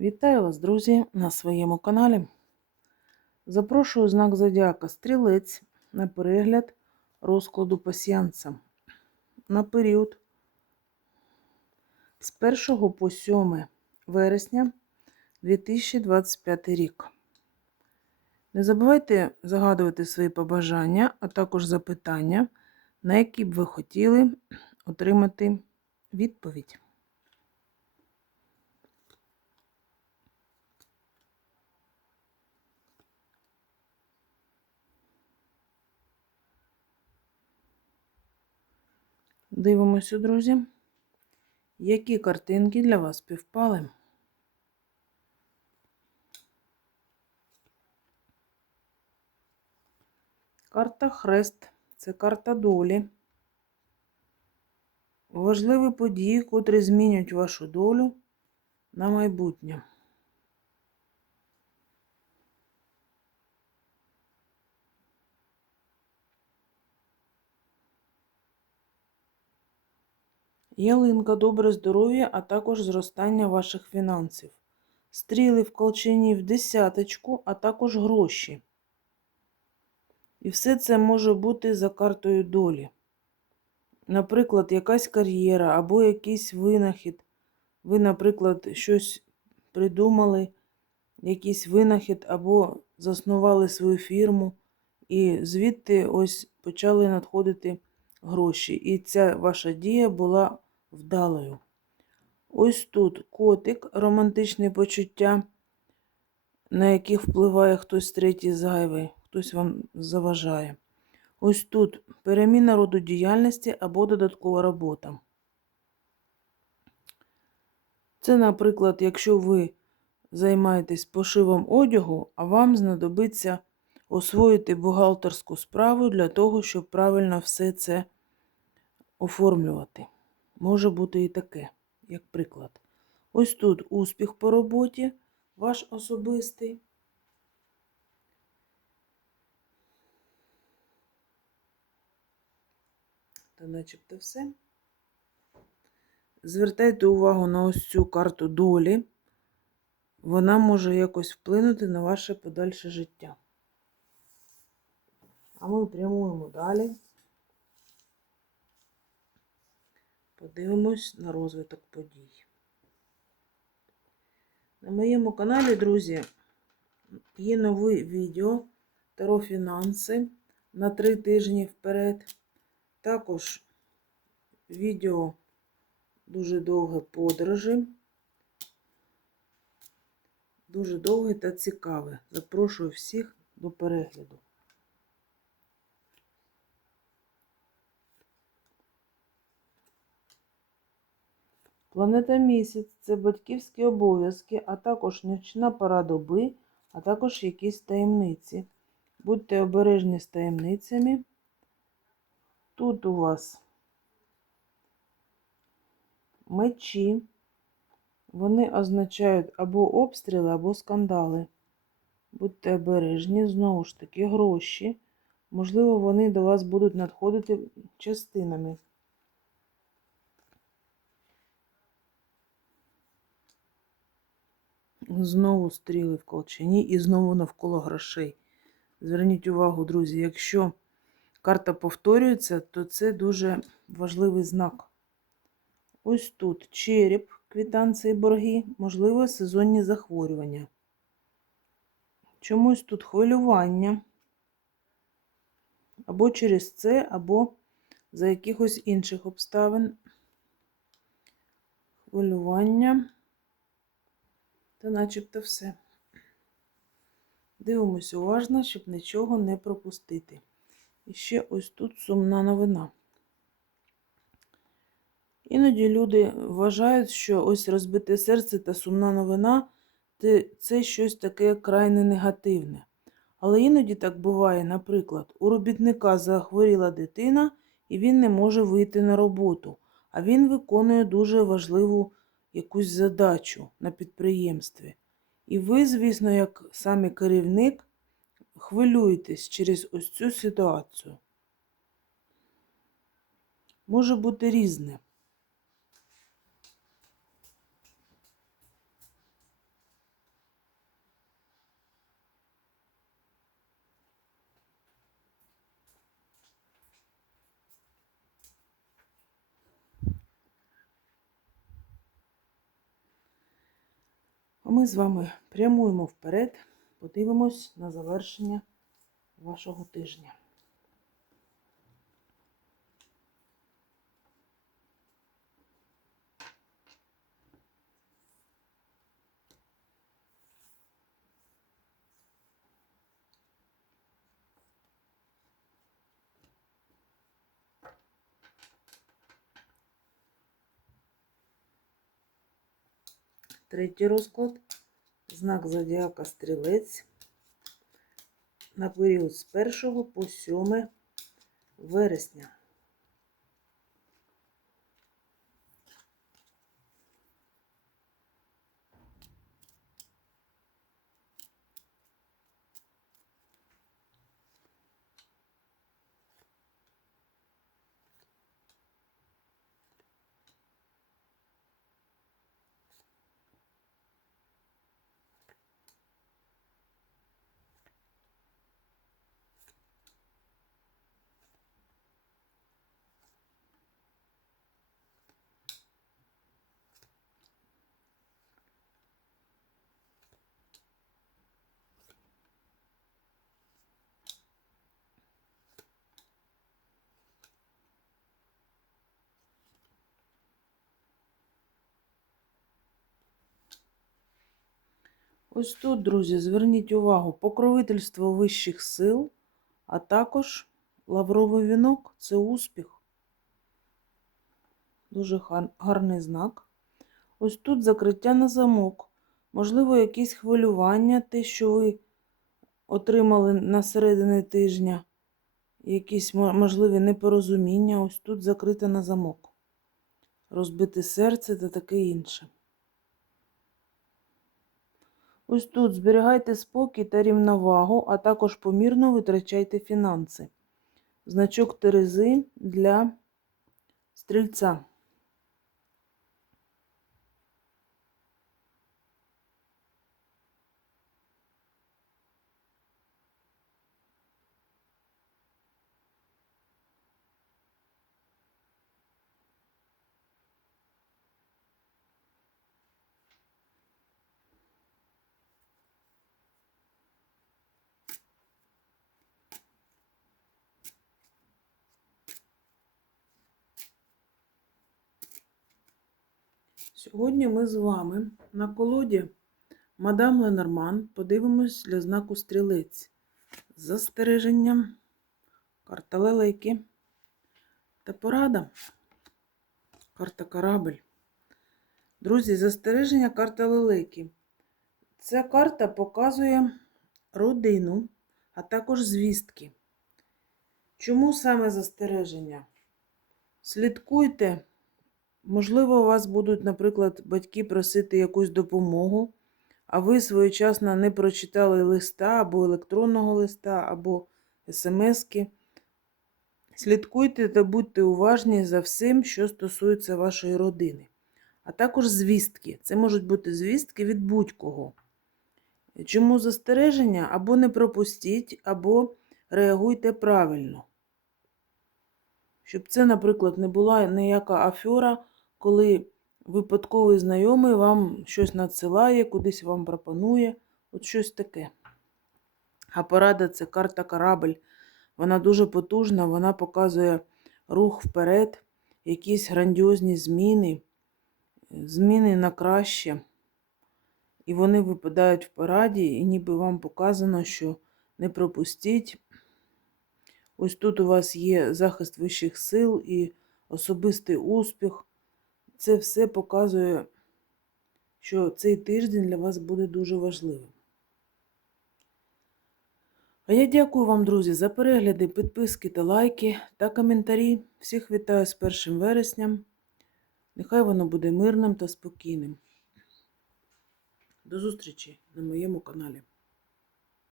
Вітаю вас, друзі, на своєму каналі. Запрошую знак Зодіака Стрілець на перегляд розкладу пасіянця на період з 1 по 7 вересня 2025 рік. Не забувайте загадувати свої побажання, а також запитання, на які б ви хотіли отримати відповідь. Дивимося, друзі, які картинки для вас співпали. Карта Хрест це карта долі. Важливі події, котрі змінюють вашу долю на майбутнє. Ялинка, добре здоров'я, а також зростання ваших фінансів. Стріли в колчині в десяточку, а також гроші. І все це може бути за картою долі. Наприклад, якась кар'єра або якийсь винахід. Ви, наприклад, щось придумали, якийсь винахід, або заснували свою фірму, і звідти ось почали надходити гроші. І ця ваша дія була вдалою. Ось тут котик, романтичне почуття, на яких впливає хтось третій зайвий, хтось вам заважає. Ось тут переміна роду діяльності або додаткова робота. Це, наприклад, якщо ви займаєтесь пошивом одягу, а вам знадобиться освоїти бухгалтерську справу для того, щоб правильно все це оформлювати. Може бути і таке, як приклад. Ось тут успіх по роботі, ваш особистий. Та начебто все. Звертайте увагу на ось цю карту долі. Вона може якось вплинути на ваше подальше життя. А ми прямуємо далі. Подивимось на розвиток подій. На моєму каналі, друзі, є нове відео Таро фінанси на три тижні вперед. Також відео дуже довге подорожі. Дуже довге та цікаве. Запрошую всіх до перегляду. Планета місяць це батьківські обов'язки, а також нічна пора доби, а також якісь таємниці. Будьте обережні з таємницями. Тут у вас мечі, вони означають або обстріли, або скандали. Будьте обережні, знову ж таки, гроші. Можливо, вони до вас будуть надходити частинами. Знову стріли в колчані і знову навколо грошей. Зверніть увагу, друзі, якщо карта повторюється, то це дуже важливий знак. Ось тут череп, квітанції борги, можливо, сезонні захворювання. Чомусь тут хвилювання. Або через це, або за якихось інших обставин. Хвилювання. Та начебто все. Дивимося уважно, щоб нічого не пропустити. І ще ось тут сумна новина. Іноді люди вважають, що ось розбите серце та сумна новина це щось таке крайне негативне. Але іноді так буває, наприклад, у робітника захворіла дитина, і він не може вийти на роботу, а він виконує дуже важливу якусь задачу на підприємстві. І ви, звісно, як самі керівник, хвилюєтесь через ось цю ситуацію. Може бути різне. А ми з вами прямуємо вперед, подивимось на завершення вашого тижня. Третій розклад. Знак зодіака стрілець на період з 1 по 7 вересня. Ось тут, друзі, зверніть увагу, покровительство вищих сил, а також лавровий вінок це успіх. Дуже гарний знак. Ось тут закриття на замок. Можливо, якісь хвилювання, те, що ви отримали на середині тижня, якісь можливі непорозуміння. Ось тут закрите на замок. Розбите серце та таке інше. Ось тут зберігайте спокій та рівновагу, а також помірно витрачайте фінанси. Значок Терези для стрільця. Сьогодні ми з вами на колоді Мадам Ленорман подивимось для знаку стрілець з застереженням, карта лелейки та порада. Карта корабль. Друзі, застереження карта лелейки. Ця карта показує родину, а також звістки. Чому саме застереження? Слідкуйте. Можливо, у вас будуть, наприклад, батьки просити якусь допомогу, а ви своєчасно не прочитали листа або електронного листа, або смски. Слідкуйте та будьте уважні за всім, що стосується вашої родини. А також звістки. Це можуть бути звістки від будь-кого. Чому застереження? Або не пропустіть, або реагуйте правильно. Щоб це, наприклад, не була ніяка афера, коли випадковий знайомий вам щось надсилає, кудись вам пропонує, от щось таке. А порада це карта корабль. Вона дуже потужна, вона показує рух вперед, якісь грандіозні зміни, зміни на краще. І вони випадають в параді, і ніби вам показано, що не пропустіть. Ось тут у вас є захист вищих сил і особистий успіх. Це все показує, що цей тиждень для вас буде дуже важливим. А я дякую вам, друзі, за перегляди, підписки та лайки та коментарі. Всіх вітаю з 1 вересням. Нехай воно буде мирним та спокійним. До зустрічі на моєму каналі.